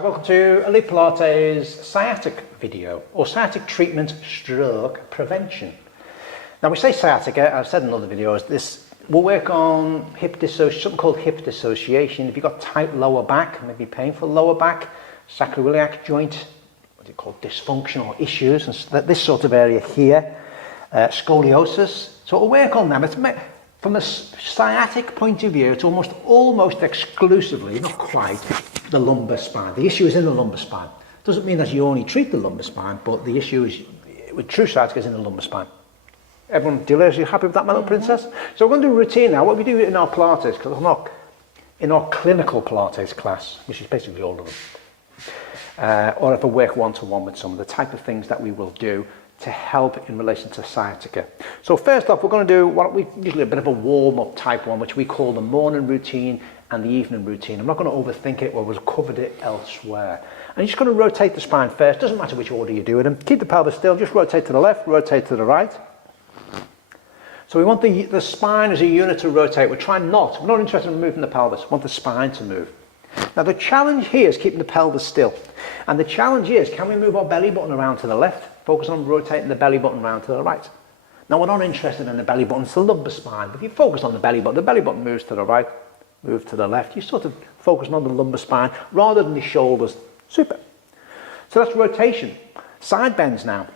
Hi, welcome to Elite Pilates sciatic video, or sciatic treatment stroke prevention. Now we say sciatica, I've said in other videos, this will work on something called hip dissociation. If you've got tight lower back, maybe painful lower back, sacroiliac joint, what do you call dysfunction or issues, and this sort of area here, scoliosis, so it'll work on them. It's from a sciatic point of view, it's almost exclusively, not quite, the lumbar spine. The issue is in the lumbar spine. Doesn't mean that you only treat the lumbar spine, but the issue is with true sciatica is in the lumbar spine. Everyone, dealers, are you happy with that, my little princess? So we're going to do a routine now. What we do in our Pilates, because I'm not in our clinical Pilates class, which is basically all of them, or if I work one-to-one with some of the type of things that we will do to help in relation to sciatica. So first off, we're going to do what we usually a bit of a warm-up type one, which we call the morning routine and the evening routine. I'm not going to overthink it, we've covered it elsewhere. And you're just going to rotate the spine first. Doesn't matter which order you do it in. Keep the pelvis still, just rotate to the left, rotate to the right. So we want the spine as a unit to rotate. we're not interested in moving the pelvis, we want the spine to move. Now the challenge here is keeping the pelvis still. And the challenge is, can we move our belly button around to the left? Focus on rotating the belly button around to the right. Now we're not interested in the belly button, it's the lumbar spine. But if you focus on the belly button moves to the right, move to the left. You're sort of focusing on the lumbar spine rather than the shoulders. Super. So that's rotation. Side bends now.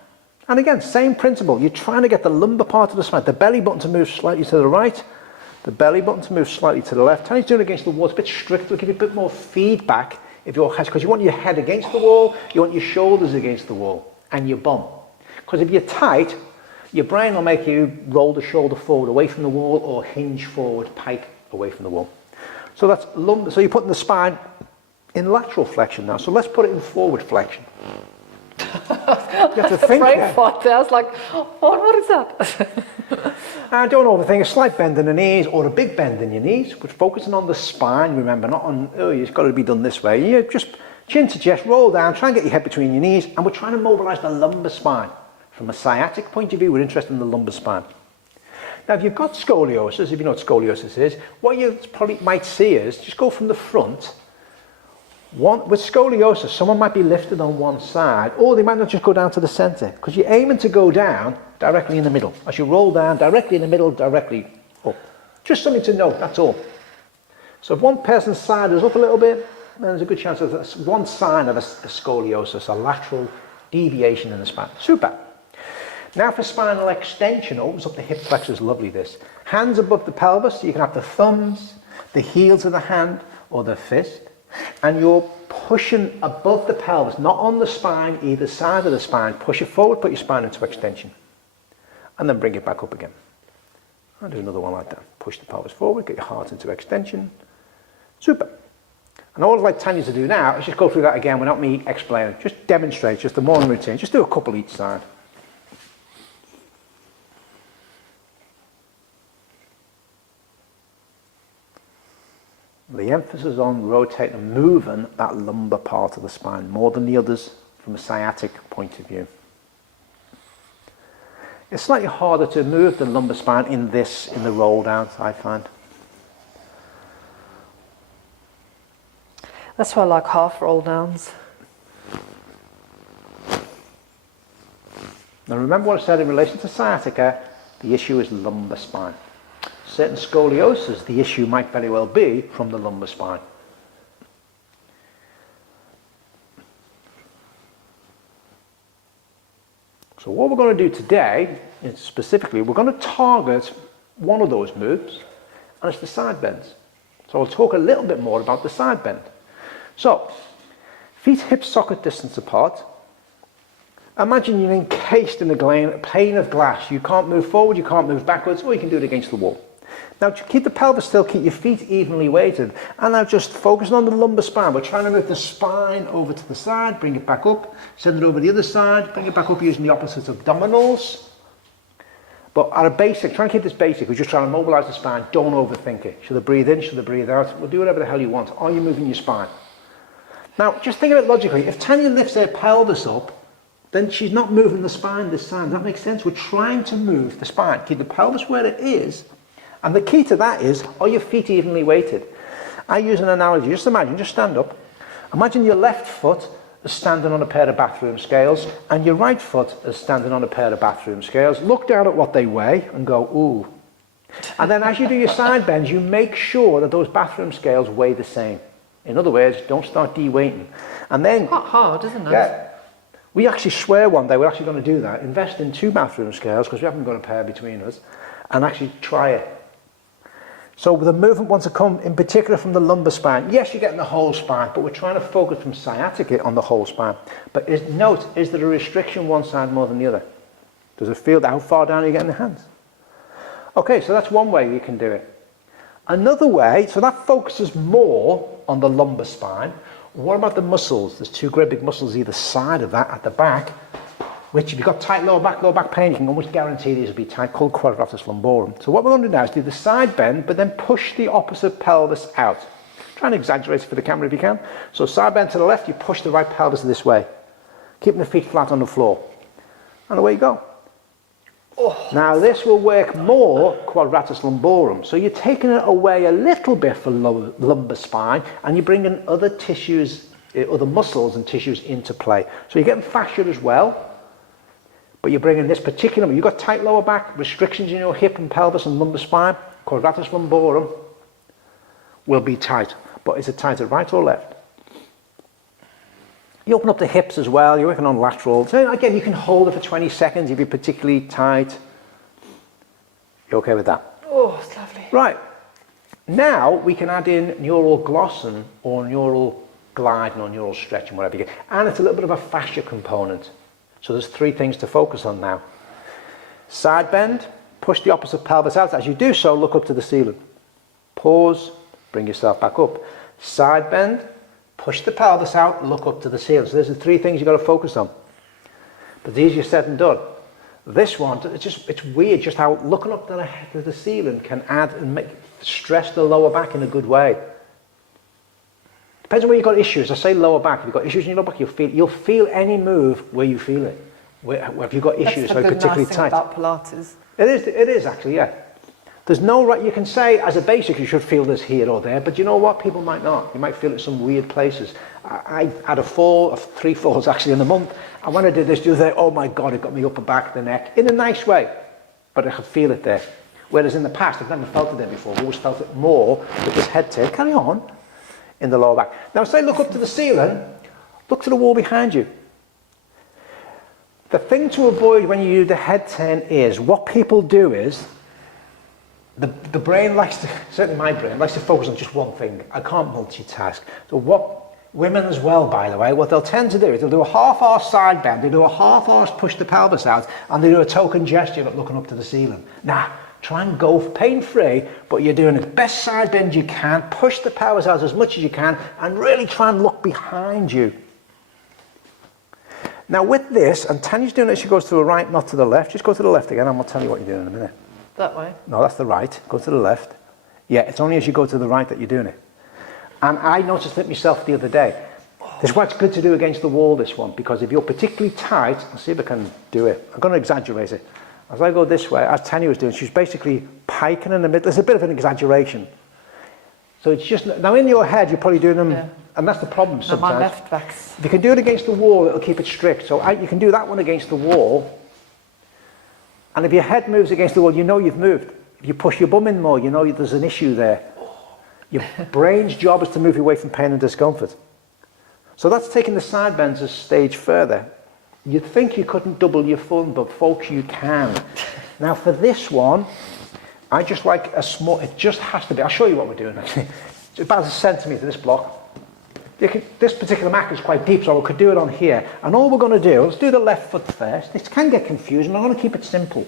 And again, same principle. You're trying to get the lumbar part of the spine, the belly button to move slightly to the right, the belly button to move slightly to the left. Tanya's doing it against the wall. It's a bit strict. It'll give you a bit more feedback if your head, because you want your head against the wall, you want your shoulders against the wall, and your bum. Because if you're tight, your brain will make you roll the shoulder forward away from the wall or hinge forward, pike away from the wall. So that's lumbar. So you're putting the spine in lateral flexion now. So let's put it in forward flexion. You have to think there. I was like, what is that? And don't overthink a slight bend in the knees or a big bend in your knees. We're focusing on the spine, remember, not on, oh, it's got to be done this way. You just chin to chest, roll down, try and get your head between your knees, and we're trying to mobilize the lumbar spine. From a sciatic point of view, we're interested in the lumbar spine. Now, if you've got scoliosis, if you know what scoliosis is, what you probably might see is just go from the front. With scoliosis, someone might be lifted on one side, or they might not just go down to the center, because you're aiming to go down directly in the middle. As you roll down, directly in the middle, directly up. Just something to note, that's all. So if one person's side is up a little bit, then there's a good chance of one sign of a scoliosis, a lateral deviation in the spine. Super. Now for spinal extension, opens up the hip flexors, lovely this. Hands above the pelvis, so you can have the thumbs, the heels of the hand, or the fist. And you're pushing above the pelvis, not on the spine, either side of the spine. Push it forward, put your spine into extension. And then bring it back up again. I'll do another one like that. Push the pelvis forward, get your heart into extension. Super. And all I'd like Tanja to do now is just go through that again without me explaining. Just demonstrate, just the morning routine. Just do a couple each side. The emphasis on rotating and moving that lumbar part of the spine more than the others from a sciatic point of view. It's slightly harder to move the lumbar spine in the roll downs, I find. That's why I like half roll downs. Now remember what I said in relation to sciatica, the issue is lumbar spine. Certain scoliosis, the issue might very well be from the lumbar spine. So what we're going to do today is specifically, we're going to target one of those moves, and it's the side bends. So I'll talk a little bit more about the side bend. So, feet hip socket distance apart. Imagine you're encased in a pane of glass. You can't move forward, you can't move backwards, or you can do it against the wall. Now to keep the pelvis still, keep your feet evenly weighted. And now just focusing on the lumbar spine. We're trying to move the spine over to the side, bring it back up, send it over the other side, bring it back up using the opposite abdominals. But at a basic, try and keep this basic. We're just trying to mobilize the spine, don't overthink it. Should I breathe in, should I breathe out? We'll do whatever the hell you want. Are you moving your spine? Now just think of it logically. If Tanja lifts her pelvis up, then she's not moving the spine this side. Does that make sense? We're trying to move the spine. Keep the pelvis where it is. And the key to that is, are your feet evenly weighted? I use an analogy. Just imagine, just stand up. Imagine your left foot is standing on a pair of bathroom scales and your right foot is standing on a pair of bathroom scales. Look down at what they weigh and go, ooh. And then as you do your side bends, you make sure that those bathroom scales weigh the same. In other words, don't start de-weighting. And then, It's quite hard, isn't it? yeah, we actually swear one day we're actually going to do that. Invest in 2 bathroom scales because we haven't got a pair between us, and actually try it. So the movement wants to come in particular from the lumbar spine. Yes, you're getting the whole spine, but we're trying to focus from sciatica on the whole spine. But note, is there a restriction one side more than the other? Does it feel how far down are you getting the hands? Okay, so that's one way you can do it. Another way, so that focuses more on the lumbar spine. What about the muscles? There's 2 great big muscles either side of that at the back, which if you've got tight lower back pain, you can almost guarantee these will be tight, called quadratus lumborum. So what we're going to do now is do the side bend, but then push the opposite pelvis out. Try and exaggerate it for the camera if you can. So side bend to the left, you push the right pelvis this way, keeping the feet flat on the floor. And away you go. Oh. Now this will work more quadratus lumborum. So you're taking it away a little bit for lumbar spine, and you're bringing other tissues, other muscles and tissues into play. So you're getting fascia as well, but you're bringing this particular, you've got tight lower back, restrictions in your hip and pelvis and lumbar spine, quadratus lumborum will be tight. But is it tight at right or left? You open up the hips as well, you're working on lateral. So again, you can hold it for 20 seconds if you're particularly tight. You okay with that? Oh, it's lovely. Right. Now we can add in neural glossin or neural gliding or neural stretching, whatever you get. And it's a little bit of a fascia component. So there's 3 things to focus on now. Side bend, push the opposite pelvis out. As you do so, look up to the ceiling. Pause, bring yourself back up. Side bend, push the pelvis out, look up to the ceiling. So there's the 3 things you've got to focus on. But it's easier said than done. This one, it's weird just how looking up to the ceiling can add and stress the lower back in a good way. Depends on where you've got issues. I say lower back. If you've got issues in your lower back, you'll feel any move where you feel it. Where have you got issues, so particularly tight? That's the good nice thing about Pilates. It is actually, yeah. There's no right, you can say as a basic you should feel this here or there, but you know what, people might not. You might feel it in some weird places. I had a fall, of 3 falls actually in a month, and when I did this the other day, oh my God, it got me upper back, the neck, in a nice way, but I could feel it there. Whereas in the past, I've never felt it there before. I've always felt it more with this head tilt, carry on, in the lower back. Now say look up to the ceiling, look to the wall behind you. The thing to avoid when you do the head turn is, what people do is, the brain likes to, certainly my brain, likes to focus on just one thing. I can't multitask. So what women as well, by the way, what they'll tend to do is they'll do a half-arse side bend, they do a half-arse push the pelvis out, and they do a token gesture of looking up to the ceiling. Nah, try and go pain-free, but you're doing the best side bend you can, push the pelvis out as much as you can, and really try and look behind you. Now with this, and Tanya's doing it, she goes to the right, not to the left. Just go to the left again, and I'll tell you what you're doing in a minute. That way? No, that's the right. Go to the left. Yeah, it's only as you go to the right that you're doing it. And I noticed it myself the other day. This is why it's good to do against the wall, this one, because if you're particularly tight, I'll see if I can do it. I'm going to exaggerate it. As I go this way, as Tanya was doing, she's basically piking in the middle. There's a bit of an exaggeration. So it's just, now in your head, you're probably doing them, yeah. And that's the problem sometimes. My left back's... If you can do it against the wall, it'll keep it strict. So you can do that one against the wall. And if your head moves against the wall, you know you've moved. If you push your bum in more, you know there's an issue there. Your brain's job is to move you away from pain and discomfort. So that's taking the side bends a stage further. You'd think you couldn't double your fun, but folks, you can. Now for this one, I just like a small, it just has to be, I'll show you what we're doing actually. It's about 1 centimetre, this block. This particular mat is quite deep, so we could do it on here. And all we're going to do, let's do the left foot first. This can get confusing, I'm going to keep it simple.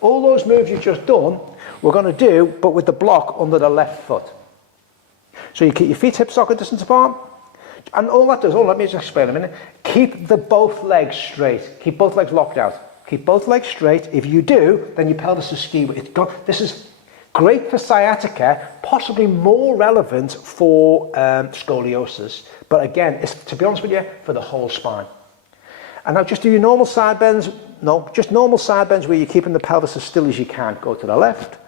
All those moves you've just done, we're going to do, but with the block under the left foot. So you keep your feet hip socket distance apart. And all that does, let me just explain a minute. Keep both legs straight. Keep both legs locked out. Keep both legs straight. If you do, then your pelvis is ski. This is great for sciatica, possibly more relevant for scoliosis. But again, it's, to be honest with you, for the whole spine. And now just do your normal side bends. No, just normal side bends where you're keeping the pelvis as still as you can. Go to the left.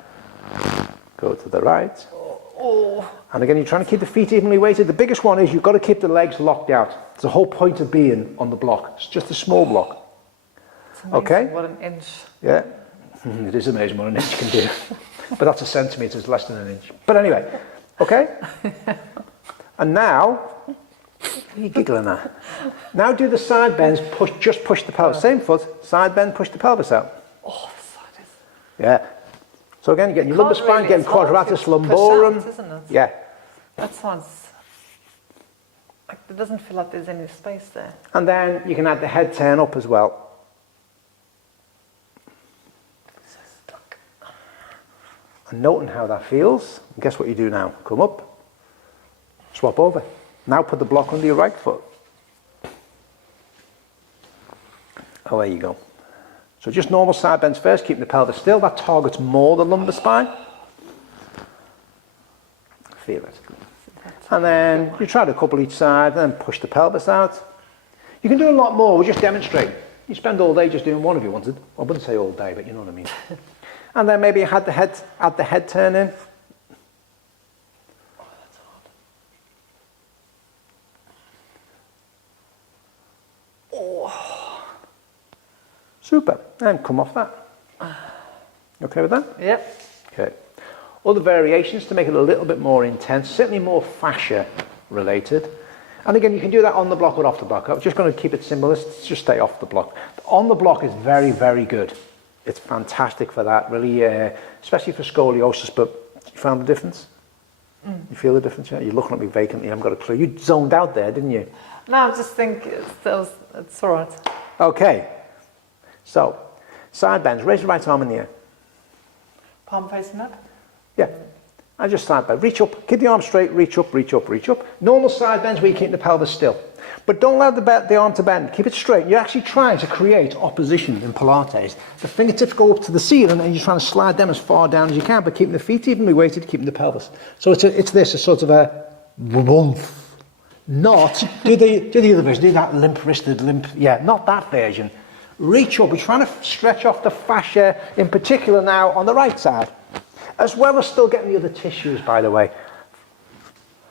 Go to the right. Oh. And again, you're trying to keep the feet evenly weighted. The biggest one is you've got to keep the legs locked out. It's the whole point of being on the block. It's just a small block. It's amazing. Okay. What an inch. Yeah. It is amazing what an inch can do. But that's a centimetre, it's less than an inch. But anyway, okay. And now, what are you giggling at? Now do the side bends, just push the pelvis. Same foot, side bend, push the pelvis out. Oh, the side is... Yeah. So again, you're getting your lumbar spine, getting quadratus lumborum. Out, isn't it? Yeah. That sounds... Like, it doesn't feel like there's any space there. And then you can add the head turn up as well. So stuck. And noting how that feels, and guess what you do now? Come up, swap over. Now put the block under your right foot. Away you go. So just normal side bends first, keeping the pelvis still. That targets more the lumbar spine. Feel it. And then you try a couple each side, and then push the pelvis out. You can do a lot more, we're just demonstrating. You spend all day just doing one if you wanted. I wouldn't say all day, but you know what I mean. And then maybe add the head turn in. Oh, that's hard. Oh. Super. And come off that. You okay with that? Yep. Okay. Other variations to make it a little bit more intense, certainly more fascia related. And again, you can do that on the block or off the block. I'm just going to keep it simple. Let's just stay off the block. On the block is very, very good. It's fantastic for that, really, especially for scoliosis. But you found the difference? You feel the difference? Yeah? You're looking at me vacantly. I haven't got a clue. You zoned out there, didn't you? No, I just think it's all right. Okay. So, side bends. Raise the right arm in the air. Palm facing up. Yeah. I just side bend. Reach up. Keep the arm straight. Reach up, reach up, reach up. Normal side bends where you keep the pelvis still. But don't allow the arm to bend. Keep it straight. You're actually trying to create opposition in Pilates. The fingertips go up to the ceiling and you're trying to slide them as far down as you can, but keeping the feet evenly weighted, keeping the pelvis. So it's a sort of a woomph. Not, do the other version, do that limp-wristed, yeah, not that version. Reach up. We're trying to stretch off the fascia, in particular now on the right side. As well as still getting the other tissues, by the way.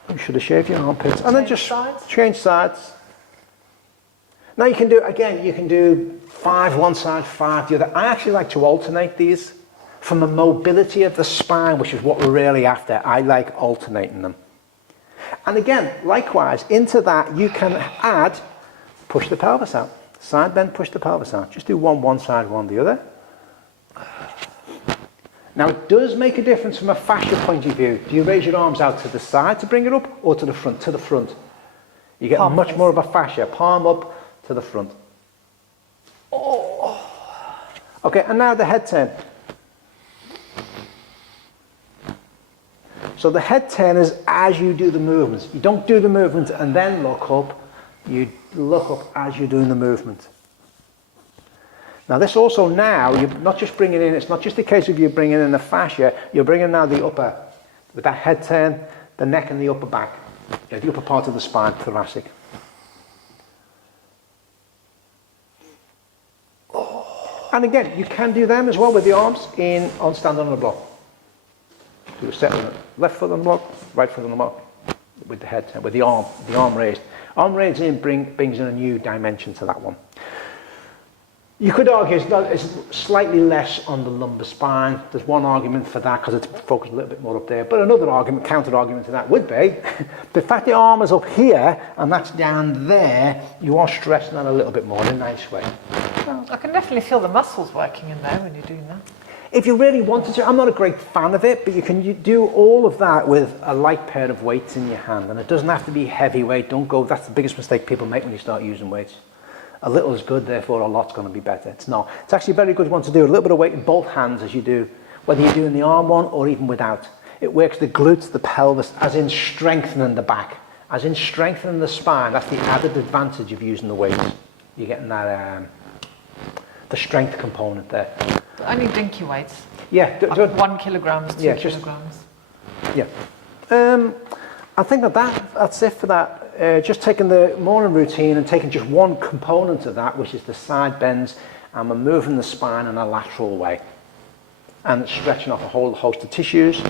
You should have shaved your armpits. And then just change sides. Now you can do, again, you can do 5 one side, 5 the other. I actually like to alternate these. From the mobility of the spine, which is what we're really after, I like alternating them. And again, likewise, into that you can add, push the pelvis out. Side bend, push the pelvis out. Just do one side, one the other. Now it does make a difference from a fascia point of view. Do you raise your arms out to the side to bring it up or to the front? To the front. You get palm much more of a fascia. Palm up to the front. Oh. Okay, and now the head turn. So the head turn is as you do the movements. You don't do the movement and then look up. You look up as you're doing the movement. Now this also now, you're not just bringing in, it's not just a case of you bringing in the fascia, you're bringing now the upper, with that head turn, the neck and the upper back, the upper part of the spine, thoracic. Oh. And again, you can do them as well with the arms on stand on the block. Do a set with the left foot on the block, right foot on the block, with the head turn, with the arm raised. Arm raised in brings in a new dimension to that one. You could argue it's slightly less on the lumbar spine. There's one argument for that because it's focused a little bit more up there. But another argument, counter argument to that would be the fact the arm is up here and that's down there, you are stressing that a little bit more in a nice way. Well, I can definitely feel the muscles working in there when you're doing that. If you really wanted to, I'm not a great fan of it, but you can do all of that with a light pair of weights in your hand. And it doesn't have to be heavy weight. Don't go, that's the biggest mistake people make when you start using weights. A little is good, therefore a lot's going to be better. It's not. It's actually a very good one to do. A little bit of weight in both hands as you do, whether you're doing the arm one or even without. It works the glutes, the pelvis, as in strengthening the back, as in strengthening the spine. That's the added advantage of using the weights. You're getting that, the strength component there. Only dinky weights. Yeah. Like 1 kilogram, 2 kilograms. Yeah. I think that's it for that. Just taking the morning routine and taking just one component of that, which is the side bends, and we're moving the spine in a lateral way and stretching off a whole host of tissues.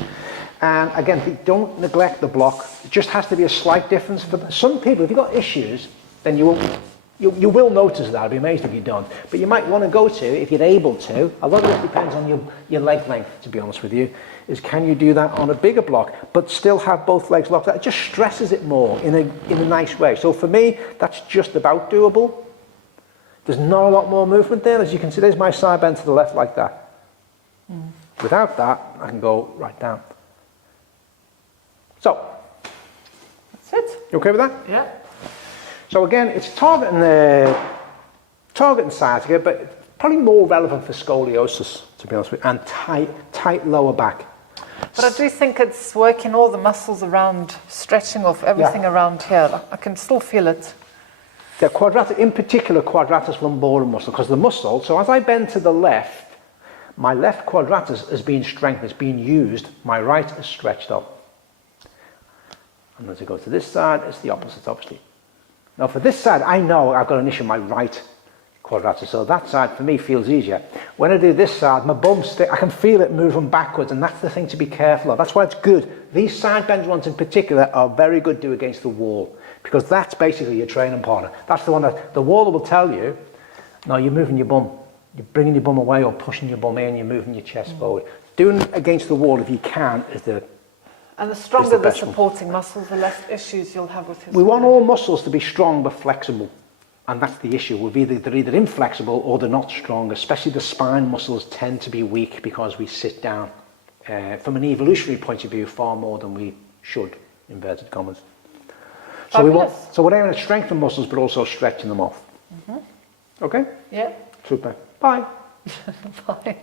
And again, don't neglect the block. It just has to be a slight difference. For some people, if you've got issues, then you will notice that. I'd be amazed if you don't. But you might want to go to, if you're able to, a lot of it depends on your leg length, to be honest with you, is can you do that on a bigger block, but still have both legs locked out? It just stresses it more in a nice way. So for me, that's just about doable. There's not a lot more movement there. As you can see, there's my side bend to the left like that. Without that, I can go right down. So, That's it. you okay with that? Yeah. So again, it's targeting sciatica, but probably more relevant for scoliosis, to be honest with you, and tight lower back. But I do think it's working all the muscles around, stretching off everything around here. I can still feel it. The in particular, quadratus lumborum muscle, because the muscle, so as I bend to the left, my left quadratus is being strengthened, it's being used, my right is stretched up. And as I go to this side, it's the opposite, obviously. Now for this side, I know I've got an issue in my right quadratus, so that side for me feels easier. When I do this side, my bum I can feel it moving backwards, and that's the thing to be careful of. That's why it's good. These side bend ones in particular are very good to do against the wall, because that's basically your training partner. That's the one that the wall will tell you, no, you're moving your bum. You're bringing your bum away or pushing your bum in, you're moving your chest forward. Doing it against the wall, if you can, is the And the stronger the supporting muscles, the less issues you'll have with your We want all muscles to be strong but flexible. And that's the issue. They're either inflexible or they're not strong. Especially the spine muscles tend to be weak because we sit down. From an evolutionary point of view, far more than we should, inverted commas. So we're aiming to strengthen muscles but also stretching them off. Okay? Yeah. Super. Bye. Bye.